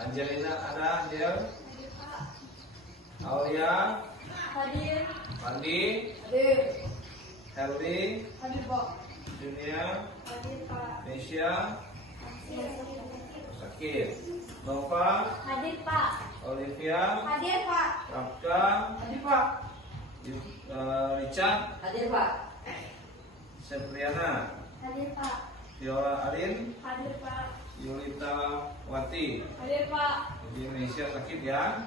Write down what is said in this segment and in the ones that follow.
Angelina ada Angel? Aulia? Hadir. Pandi? Hadir. Heldi? Hadir, Pak. Junia? Hadir, Pak. Nesya? Sakit. Nova? Hadir, Pak. Olivia? Hadir, Pak. Rafka? Hadir, Pak. Richard? Hadir, Pak. Septriana? Hadir, Pak. Viola Arin? Hadir, Pak. Yulita Wati? Hadir, Pak. Jadi Indonesia sakit ya?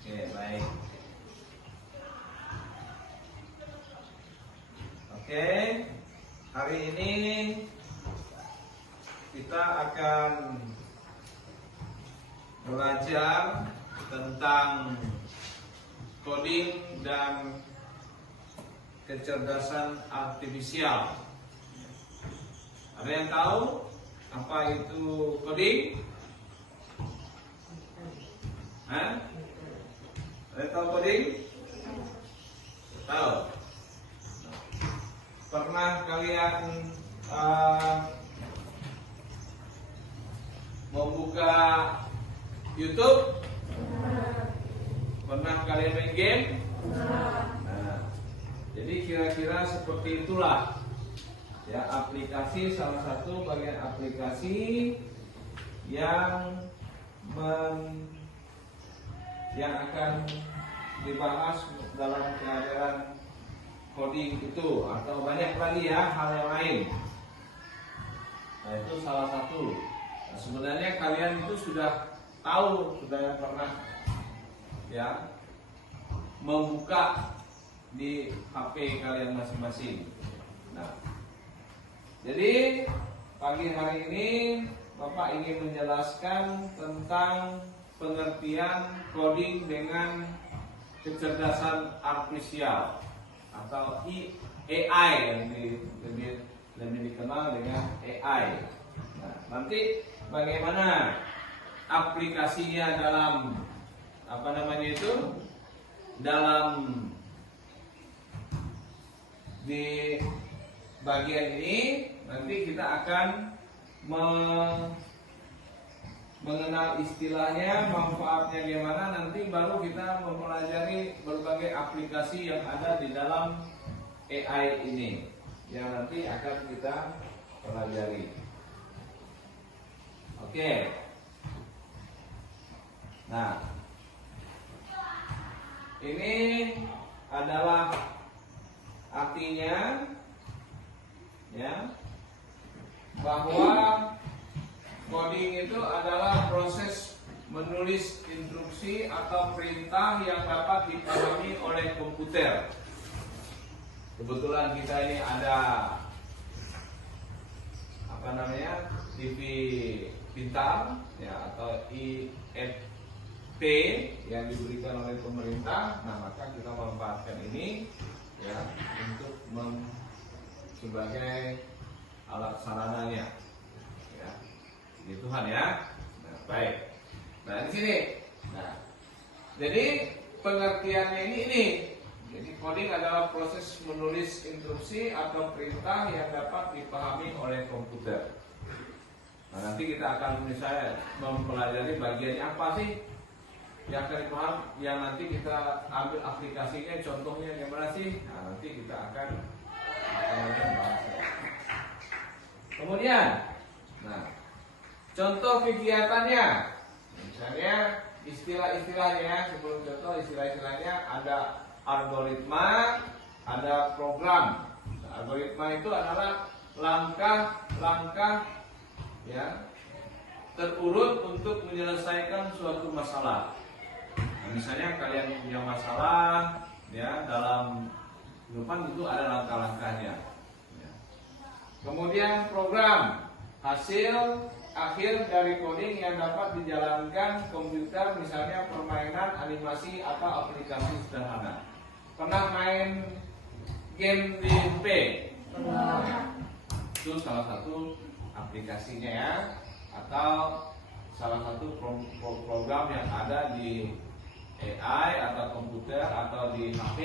Oke, baik. Oke, hari ini kita akan belajar tentang coding dan kecerdasan artifisial. Ada yang tahu apa itu coding? Hah? Ada yang tahu coding? Tahu? Pernah kalian membuka YouTube? Pernah kalian main game? Nah, jadi kira-kira seperti itulah ya, aplikasi, salah satu bagian aplikasi yang akan dibahas dalam pelajaran coding itu, atau banyak lagi ya hal yang lain. Nah, itu salah satu. Nah, sebenarnya kalian itu sudah tahu, sudah pernah ya membuka di HP kalian masing-masing. Nah, jadi pagi hari ini Bapak ingin menjelaskan tentang pengertian coding dengan kecerdasan artifisial atau AI yang lebih dikenal dengan AI. Nah, nanti bagaimana aplikasinya dalam dalam di bagian ini, nanti kita akan mengenal istilahnya, manfaatnya gimana, nanti baru kita mempelajari berbagai aplikasi yang ada di dalam AI ini yang nanti akan kita pelajari. Oke. Nah, ini adalah artinya ya, bahwa coding itu adalah proses menulis instruksi atau perintah yang dapat dipahami oleh komputer. Kebetulan kita ini ada TV pintar ya, atau IFT yang diberikan oleh pemerintah. Nah, maka kita memanfaatkan ini ya untuk sebagai alat sarananya ya. Ini Tuhan ya. Nah, baik. Nah, di sini. Nah, jadi pengertiannya ini. Jadi coding adalah proses menulis instruksi atau perintah yang dapat dipahami oleh komputer. Nah, nanti kita akan misalnya mempelajari bagiannya apa sih yang akan dipaham, yang nanti kita ambil aplikasinya, contohnya gimana sih. Nah, nanti kita akan bahasnya. Kemudian, nah, contoh kegiatannya, misalnya istilah-istilahnya, sebelum contoh istilah-istilahnya ada algoritma, ada program. Nah, algoritma itu adalah langkah-langkah ya terurut untuk menyelesaikan suatu masalah. Nah, misalnya kalian punya masalah ya dalam kehidupan, itu ada langkah-langkahnya. Ya. Kemudian program, hasil akhir dari coding yang dapat dijalankan komputer, misalnya permainan, animasi atau aplikasi sederhana. Pernah main game di HP? Itu salah satu aplikasinya ya, atau salah satu program yang ada di AI atau komputer atau di HP,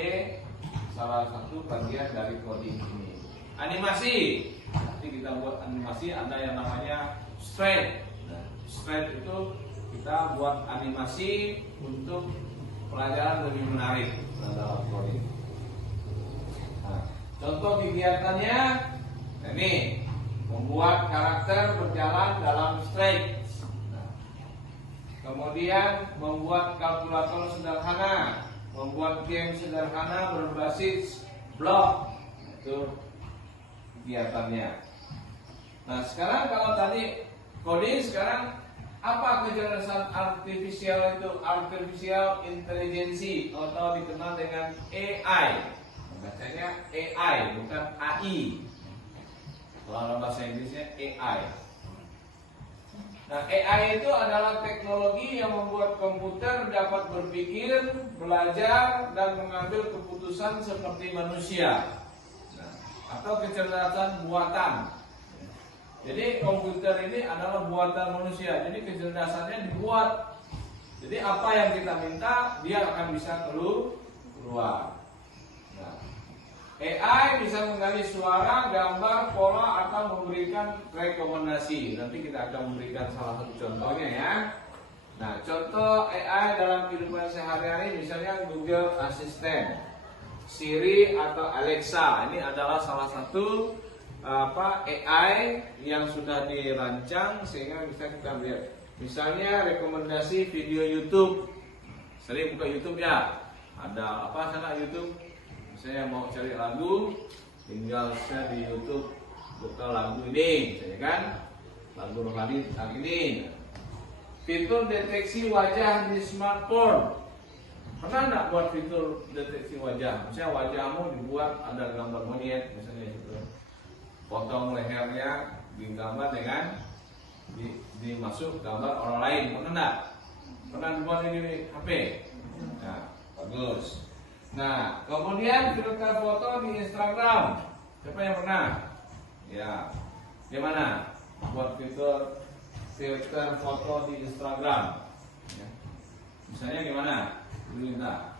salah satu bagian dari coding ini. Animasi, nanti kita buat animasi, ada yang namanya sprite. Nah, Straight itu kita buat animasi untuk pelajaran lebih menarik dalam coding. Nah, contoh kegiatannya, ini membuat karakter berjalan dalam straight. Nah, kemudian membuat kalkulator sederhana, membuat game sederhana berbasis blok. Itu kegiatannya. Nah, sekarang kalau tadi coding, sekarang apa kecerdasan artifisial itu? Artificial intelligence atau dikenal dengan AI. Bacanya AI, bukan AI. Kalau bahasa Inggrisnya AI. Nah, AI itu adalah teknologi yang membuat komputer dapat berpikir, belajar, dan mengambil keputusan seperti manusia. Nah, atau kecerdasan buatan. Jadi komputer ini adalah buatan manusia. Jadi kecerdasannya dibuat. Jadi apa yang kita minta, dia akan bisa keluar. Nah, AI bisa menggali suara, gambar, pola, atau memberikan rekomendasi. Nanti kita akan memberikan salah satu contohnya ya. Nah, contoh AI dalam kehidupan sehari-hari misalnya Google Assistant, Siri atau Alexa. Ini adalah salah satu AI yang sudah dirancang sehingga bisa kita lihat. Misalnya rekomendasi video YouTube. Sering buka YouTube ya. Ada apa sana YouTube? Saya mau cari lagu, tinggal saya di YouTube buka lagu ini, saya kan lagu rohani tentang ini. Fitur deteksi wajah di smartphone. Pernah nggak buat fitur deteksi wajah? Misalnya wajahmu dibuat ada gambar monyet, misalnya gitu. Potong lehernya digambar dengan dimasuk gambar orang lain. Pernah nggak? Pernah dibuat ini di HP? Nah, bagus. Nah, kemudian filter foto di Instagram. Siapa yang pernah? Ya, gimana? Buat filter foto di Instagram. Ya. Misalnya gimana? Minta.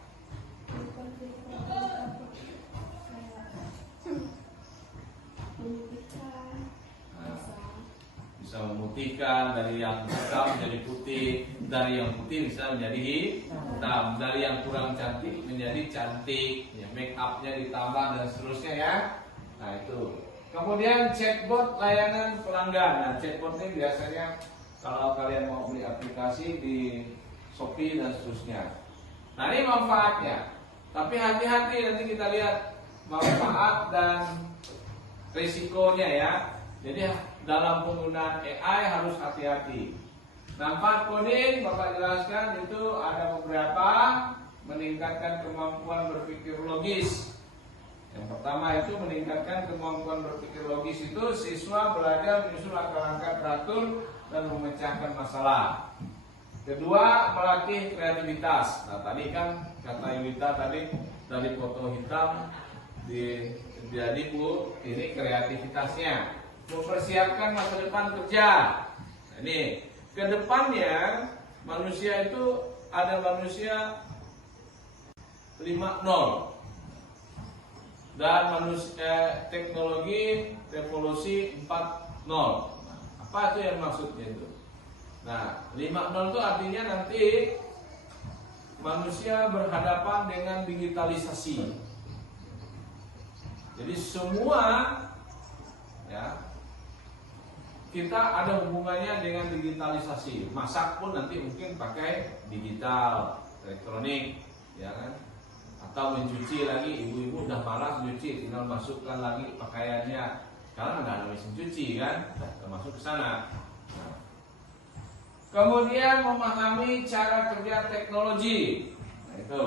Bisa memutihkan dari yang hitam menjadi putih, dari yang putih bisa menjadi hitam, dari yang kurang cantik menjadi cantik, ya, make upnya ditambah dan seterusnya ya. Nah itu. Kemudian chatbot layanan pelanggan. Nah chatbot ini biasanya kalau kalian mau beli aplikasi di Shopee dan seterusnya. Nah ini manfaatnya. Tapi hati-hati nanti kita lihat manfaat dan risikonya ya. Jadi dalam penggunaan AI harus hati-hati. Manfaat coding Bapak jelaskan itu ada beberapa. Meningkatkan kemampuan berpikir logis. Yang pertama itu meningkatkan kemampuan berpikir logis itu siswa belajar menyusun langkah-langkah teratur dan memecahkan masalah. Kedua, melatih kreativitas. Nah tadi kan kata Yulita tadi dari foto hitam jadi ini kreativitasnya. Mempersiapkan masa depan kerja. Nah, ini kedepannya manusia itu ada manusia 5.0 dan manusia teknologi revolusi 4.0. Nah, apa itu yang maksudnya itu? Nah 5.0 itu artinya nanti manusia berhadapan dengan digitalisasi. Jadi semua ya kita ada hubungannya dengan digitalisasi. Masak pun nanti mungkin pakai digital, elektronik, ya kan? Atau mencuci lagi, ibu-ibu udah malas mencuci, tinggal masukkan lagi pakaiannya. Karena nggak ada mesin cuci kan, termasuk ke sana. Nah. Kemudian memahami cara kerja teknologi. Nah itu.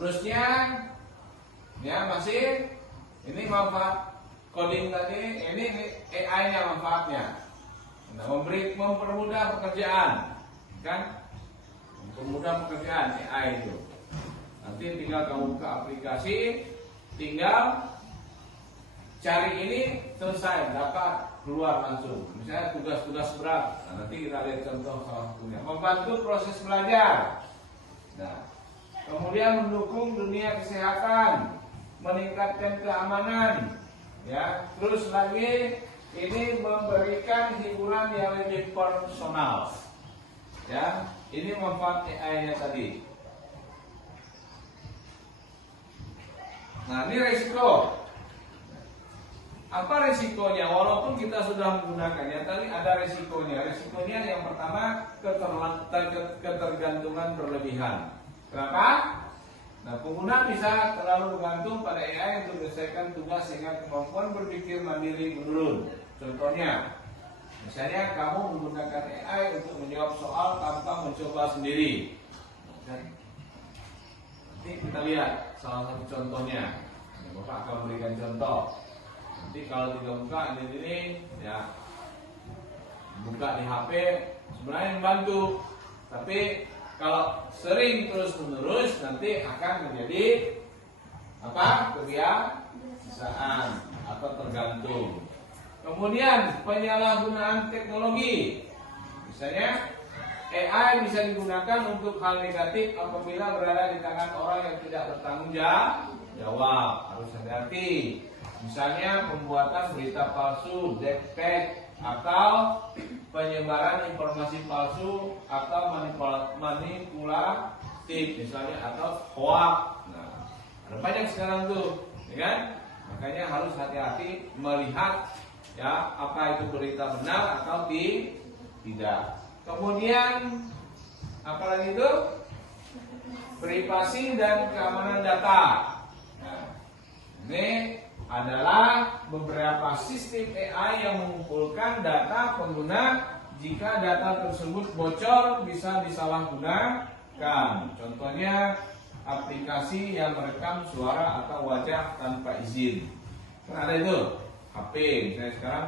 Terusnya, ya masih ini manfaat. Coding tadi, ini AI-nya manfaatnya. Nah, mempermudah pekerjaan, kan? Mempermudah pekerjaan AI itu. Nanti tinggal kamu buka aplikasi, tinggal cari ini selesai, dapat keluar langsung. Misalnya tugas-tugas berat. Nah, nanti kita lihat contoh salah satunya. Membantu proses belajar. Nah, kemudian mendukung dunia kesehatan, meningkatkan keamanan. Ya, terus lagi ini memberikan hiburan yang lebih personal. Ya, ini manfaat AI-nya tadi. Nah, ini resiko. Apa resikonya? Walaupun kita sudah menggunakannya, tadi ada resikonya. Resikonya yang pertama ketergantungan berlebihan. Kenapa? Nah, pengguna bisa terlalu bergantung pada AI untuk menyelesaikan tugas sehingga kemampuan berpikir mandiri menurun. Contohnya, misalnya kamu menggunakan AI untuk menjawab soal tanpa mencoba sendiri. Nanti kita lihat salah satu contohnya. Bapak akan berikan contoh. Nanti kalau tidak buka ini ya buka di HP sebenarnya membantu, tapi kalau sering terus menerus nanti akan menjadi apa? Kebiasaan atau tergantung. Kemudian penyalahgunaan teknologi, misalnya AI bisa digunakan untuk hal negatif apabila berada di tangan orang yang tidak bertanggung jawab. Harus hati-hati. Misalnya pembuatan berita palsu, deepfake, atau penyebaran informasi palsu atau manipulatif, misalnya atau hoax. Nah, ada banyak sekarang tuh, ya kan? Makanya harus hati-hati melihat ya apa itu berita benar atau tidak. Kemudian apalagi itu? Privasi dan keamanan data. Nah, ini adalah beberapa sistem AI yang mengumpulkan data pengguna. Jika data tersebut bocor bisa disalahgunakan. Contohnya aplikasi yang merekam suara atau wajah tanpa izin. Kan ada itu HP, misalnya sekarang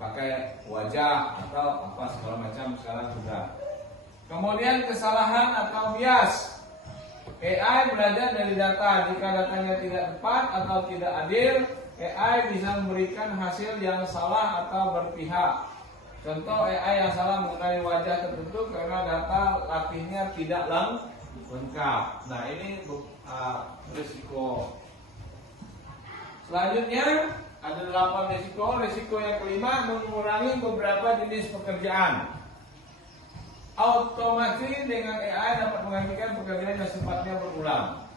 pakai wajah atau apa segala macam sekarang sudah. Kemudian kesalahan atau bias. AI belajar dari data. Jika datanya tidak tepat atau tidak adil, AI bisa memberikan hasil yang salah atau berpihak. Contoh AI yang salah mengenai wajah tertentu karena data latihnya tidak lengkap. Nah, ini risiko. Selanjutnya ada 8 risiko. Risiko yang kelima, mengurangi beberapa jenis pekerjaan. Otomatis dengan AI dapat menggantikan pekerjaan yang sifatnya berulang.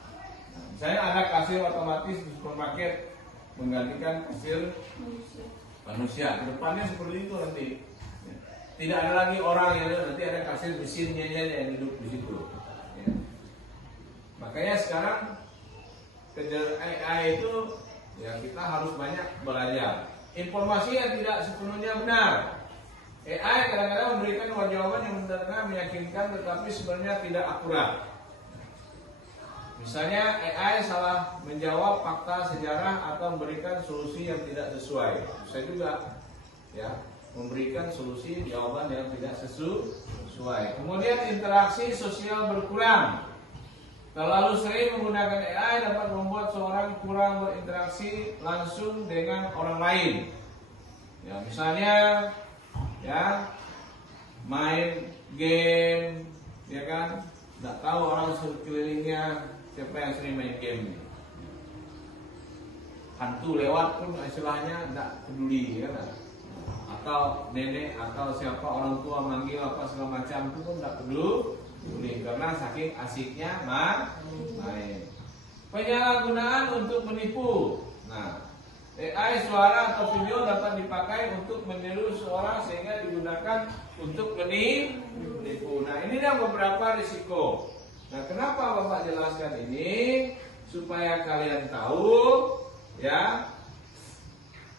Misalnya ada kasir otomatis di supermarket menggantikan kasir manusia. Kedepannya seperti itu nanti. Tidak ada lagi orang yang nanti ada kasir mesinnya yang duduk di situ. Makanya sekarang kejar AI itu ya kita harus banyak belajar. Informasi yang tidak sepenuhnya benar. AI kadang-kadang memberikan jawaban yang benar-benar meyakinkan tetapi sebenarnya tidak akurat. Misalnya AI salah menjawab fakta sejarah atau memberikan solusi yang tidak sesuai. Bisa juga ya memberikan solusi jawaban yang tidak sesuai. Kemudian interaksi sosial berkurang. Terlalu sering menggunakan AI dapat membuat seorang kurang berinteraksi langsung dengan orang lain. Ya, misalnya ya main game, ya kan, nggak tahu orang sekelilingnya siapa yang sering main game. Hantu lewat pun istilahnya nggak peduli, ya kan? Atau nenek atau siapa orang tua manggil apa segala macam itu pun nggak peduli karena saking asiknya main. Penyalahgunaan untuk menipu. Nah, AI suara atau video dapat dipakai untuk meniru seorang sehingga digunakan untuk menipu. Nah, ini dah beberapa risiko. Nah, kenapa Bapak jelaskan ini? Supaya kalian tahu ya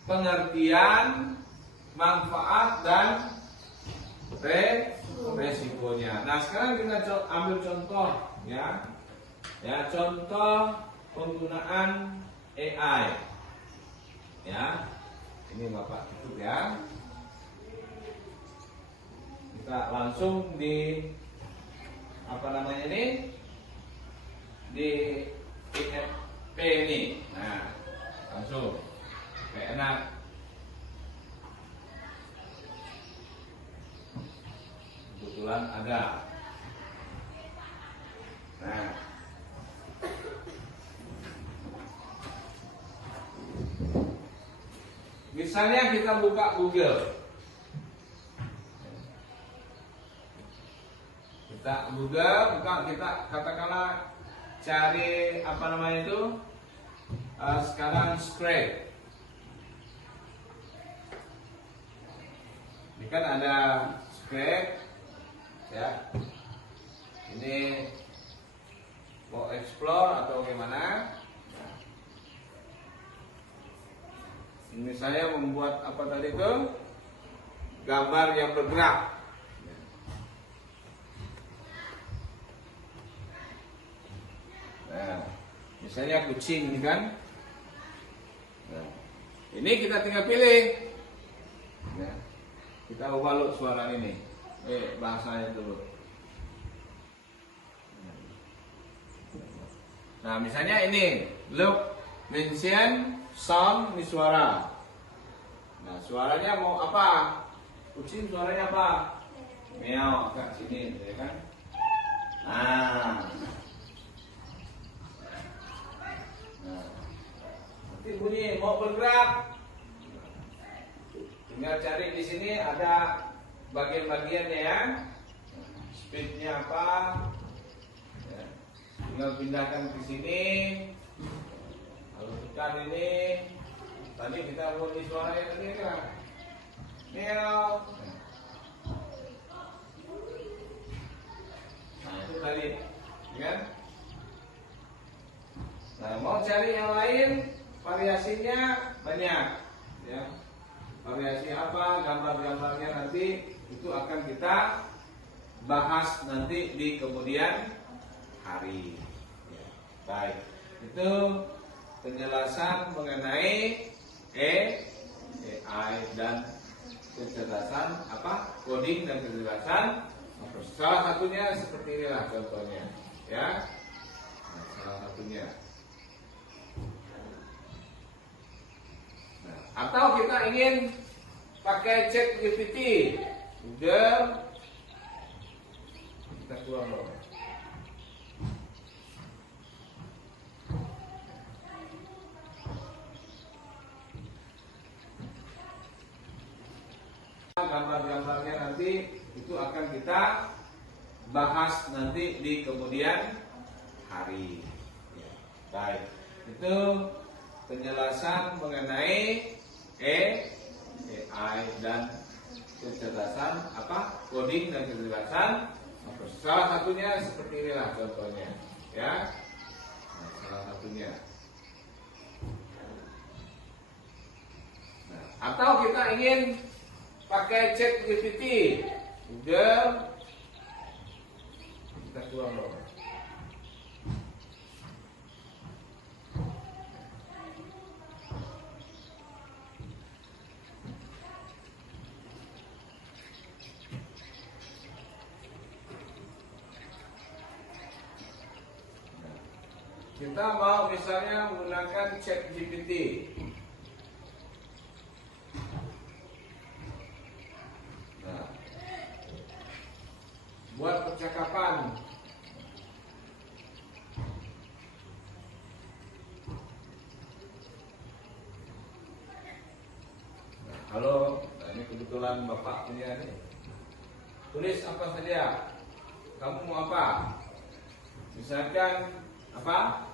pengertian, manfaat dan resikonya. Nah, sekarang kita ambil contoh ya. Ya, contoh penggunaan AI. Ya, ini Bapak tutup ya. Kita langsung di apa namanya ini di IFP ini. Nah, langsung kayak enak. Kebetulan ada. Nah, di Misalnya kita buka Google. Kita kita katakanlah cari apa namanya itu, sekarang scrape. Ini kan ada scrape, ya. Ini mau explore atau gimana? Ini saya membuat apa tadi itu, gambar yang bergerak. Nah, misalnya kucing ini kan. Nah, ini kita tinggal pilih. Nah, kita ubah suara ini. Bahasanya dulu. Nah, misalnya ini, look, mention, sound, ini suara. Nah, suaranya mau apa? Kucing suaranya apa? Meow, agak sini, ya kan? Nah, nanti bunyi mau bergerak. Tinggal cari di sini ada bagian-bagiannya ya. Speednya apa? Ya. Tinggal pindahkan ke sini. Lalu tekan ini. Tadi kita buat di suaranya tadi kan. Meow. Nah, itu tadi, kan? Nah, mau cari yang lain, variasinya banyak, ya. Variasi apa, gambar-gambarnya nanti itu akan kita bahas nanti di kemudian hari. Ya, baik, itu penjelasan mengenai AI dan kecerdasan apa, coding dan kecerdasan. Salah satunya seperti inilah contohnya, ya. Nah, salah satunya. Nah, atau kita ingin pakai ChatGPT, Google, kita keluar loh. Gambar-gambarnya nanti itu akan kita bahas nanti di kemudian hari. Ya, baik, itu penjelasan mengenai AI dan kecerdasan apa, coding dan kecerdasan. Salah satunya seperti inilah contohnya, ya. Nah, salah satunya. Nah, atau kita ingin pakai ChatGPT, Google, kita keluar loh. Kita mau misalnya menggunakan ChatGPT. Nah, buat percakapan. Nah, halo, nah ini kebetulan Bapak punya nih. Tulis apa saja. Kamu mau apa? Misalkan apa?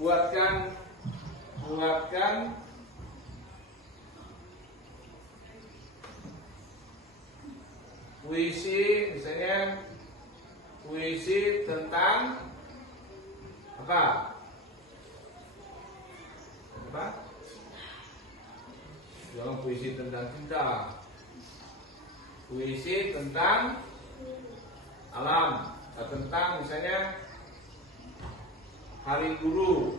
Buatkan puisi, misalnya puisi tentang apa? Apa? Jangan puisi tentang cinta. Puisi tentang alam, atau tentang misalnya Hari Guru.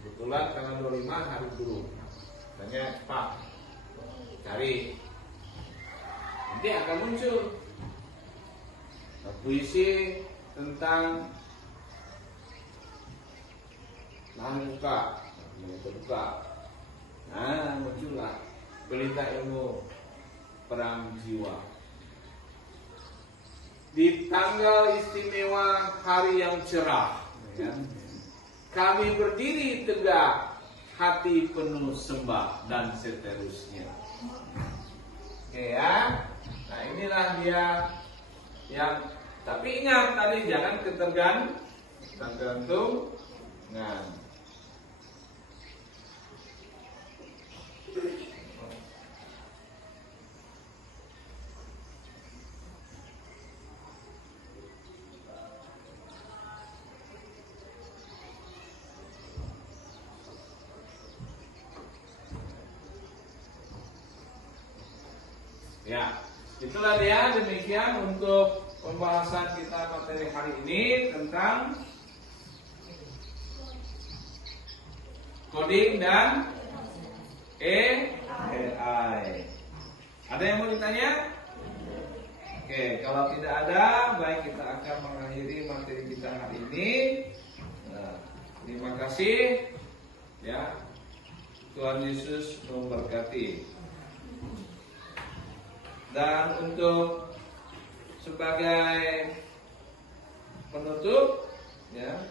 Kebetulan tanggal 25 Hari Guru. Tanya cepat, cari, nanti akan muncul puisi tentang lahan buka, terbuka. Nah, muncullah pelita ilmu perang jiwa. di tanggal istimewa hari yang cerah, ya. Kami berdiri tegak, hati penuh sembah dan seterusnya. Oke ya. Nah inilah dia yang, tapi ingat tadi jangan tergantung. Nah. Ya, itulah dia, demikian untuk pembahasan kita materi hari ini tentang coding dan AI. Ada yang mau ditanya? Oke, kalau tidak ada, baik kita akan mengakhiri materi kita hari ini. Nah, terima kasih. Ya, Tuhan Yesus memberkati. Dan untuk sebagai penutup, ya,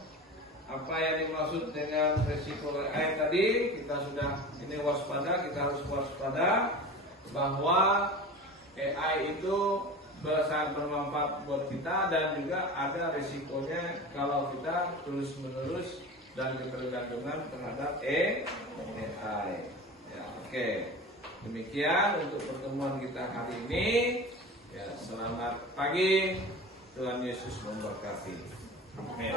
apa yang dimaksud dengan resiko AI tadi, kita sudah ini waspada, kita harus waspada bahwa AI itu sangat bermanfaat buat kita dan juga ada resikonya kalau kita terus menerus dan ketergantungan terhadap AI. Ya, oke. Demikian untuk pertemuan kita hari ini. Ya, selamat pagi. Tuhan Yesus memberkati. Amin.